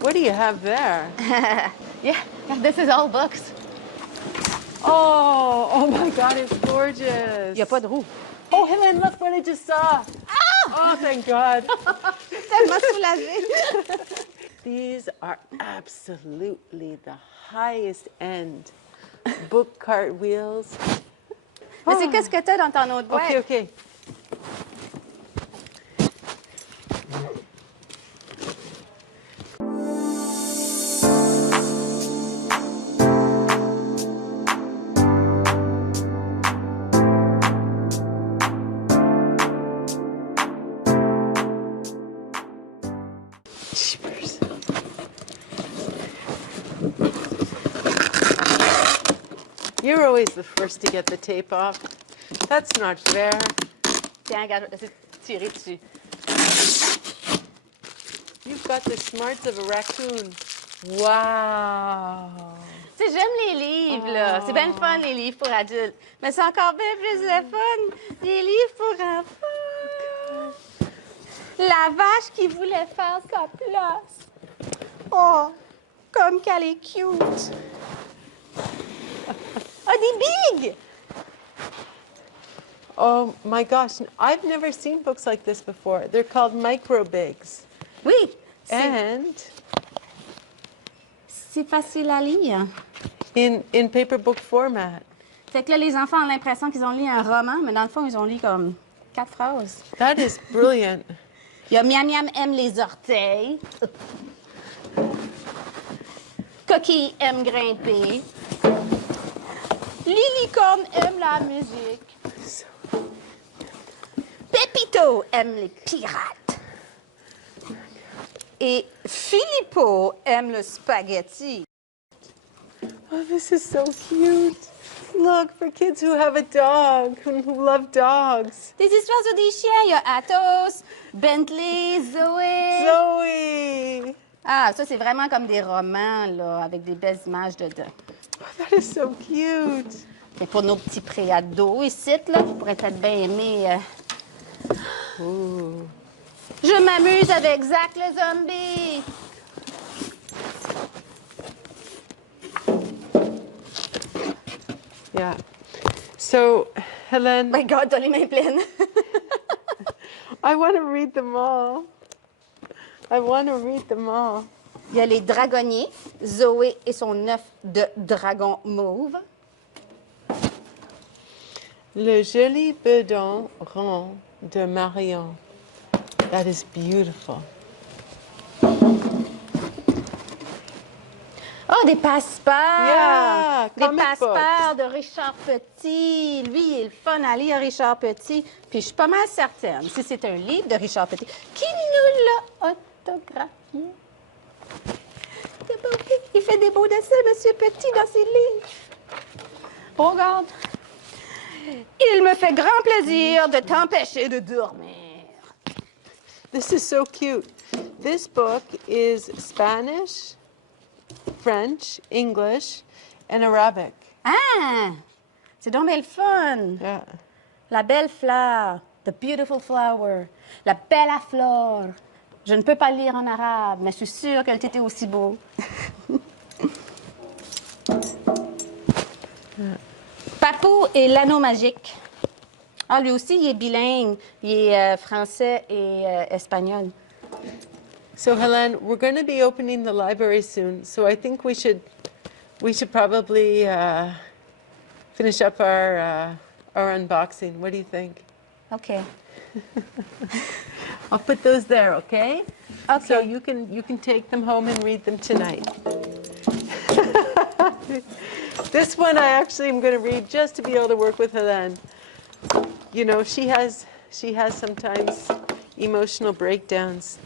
What do you have there? Yeah, this is all books. Oh my God, it's gorgeous. Il n'y a pas de roue. Oh, Helen, look what I just saw. Ah! Oh, thank God. Tellement soulagée. These are absolutely the highest end book cartwheels. Mais c'est qu'est-ce que tu as dans ton autre boîte? OK. Jeepers. You're always the first to get the tape off. That's not fair. Tiens, regarde, je vais essayer de tirer dessus. You've got the smarts of a raccoon. Wow. Tu sais, j'aime les livres, là. C'est bien le fun, les livres pour adultes. Mais c'est encore bien plus le fun, les livres pour enfants. La vache qui voulait faire sa place. Oh, comme qu'elle est cute. Oh, des bigs! Oh my gosh, I've never seen books like this before. They're called micro bigs. Oui, And c'est facile à lire. in paper book format. Fait que là, les enfants ont l'impression qu'ils ont lu un roman, mais dans le fond, ils ont lu comme 4 phrases. That is brilliant. Il y a Miam Miam aime les orteils. Coquille aime grimper. Lilicorne aime la musique. Pépito aime les pirates. Et Filippo aime le spaghetti. Oh, this is so cute. Look, for kids who have a dog, who love dogs. Des histoires sur des chiens. Il y a Athos, Bentley, Zoé. Zoe! Ah, ça, c'est vraiment comme des romans, là, avec des belles images dedans. Oh, that is so cute. Et pour nos petits préados ici, là, vous pourrez peut-être bien aimer. Ooh. Je m'amuse avec Zach le zombie. Yeah. So, Helen, My God, t'as les mains pleines. I want to read them all. Il y a les dragonniers, Zoé et son œuf de dragon mauve. Le joli bedon rond de Marion. That is beautiful. Oh, des passeports! Yeah, des comic passeports de Richard Petit. Lui, il est le fun à lire, Richard Petit. Puis je suis pas mal certaine, si c'est un livre de Richard Petit, qui nous l'a autographié. C'est beau. Il fait des beaux dessins, Monsieur Petit, dans ses livres. Oh, regarde. Il me fait grand plaisir de t'empêcher de dormir. This is so cute. This book is Spanish, French, English, and Arabic. Ah! C'est donc bien le fun. Yeah. La belle fleur. The beautiful flower. La bella flor. Je ne peux pas le lire en arabe, mais je suis sûre que le était aussi beau. Papou et l'anneau magique. Ah, lui aussi, il est bilingue. Il est français et espagnol. So Helen, we're going to be opening the library soon, so I think we should probably finish up our unboxing. What do you think? OK. I'll put those there, okay? OK. So you can take them home and read them tonight. This one I actually am going to read just to be able to work with Helen. You know, she has sometimes emotional breakdowns.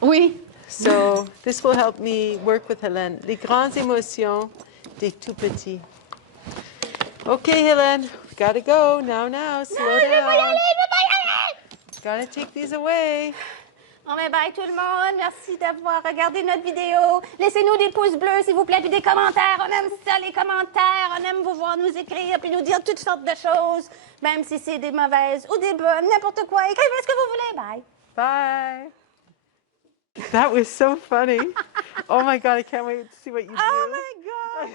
Oui. So this will help me work with Helen. Les grandes émotions des tout petits. Okay, Helen, we gotta go now. Slow down. Gotta take these away. Bon, ben, bye tout le monde. Merci d'avoir regardé notre vidéo. Laissez-nous des pouces bleus, s'il vous plaît, puis des commentaires. On aime ça, les commentaires. On aime vous voir nous écrire, puis nous dire toutes sortes de choses, même si c'est des mauvaises ou des bonnes, n'importe quoi. Écrivez ce que vous voulez. Bye. Bye. That was so funny. Oh my God, I can't wait to see what you do. Oh my God!